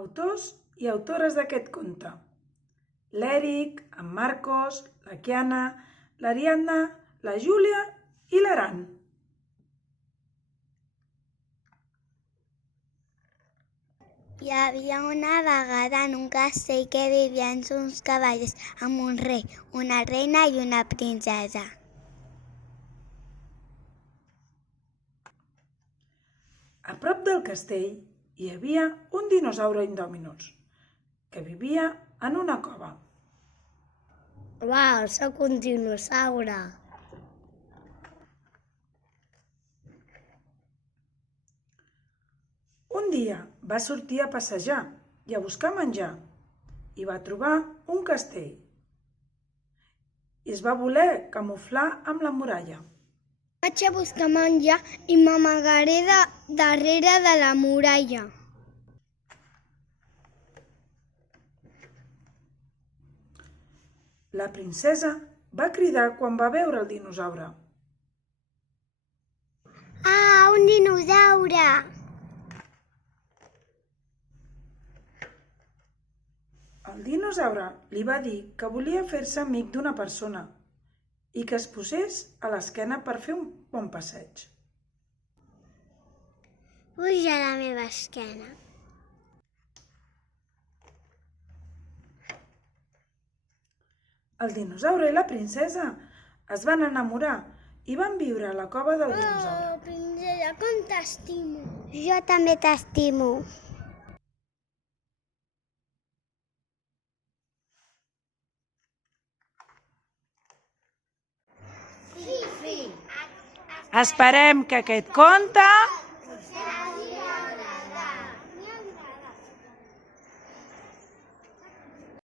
Autors i autores d'aquest conte: l'Èric, en Marcos, la Kiana, l'Ariadna, la Júlia i l'Aran. Hi havia una vegada en un castell que vivien uns cavallers amb un rei, una reina i una princesa. A prop del castell hi havia un dinosaure indòminus que vivia en una cova. Uau, sóc un dinosaure! Un dia va sortir a passejar i a buscar menjar i va trobar un castell. I es va voler camuflar amb la muralla. Vaig a buscar menjar i m'amagaré darrere de la muralla. La princesa va cridar quan va veure el dinosaure. Ah, un dinosaure! El dinosaure li va dir que volia fer-se amic d'una persona i que es posés a l'esquena per fer un bon passeig. Puja a la meva esquena. El dinosaure i la princesa es van enamorar i van viure a la cova del dinosaure. Oh, princesa, com t'estimo! Jo també t'estimo. Esperem que aquest conte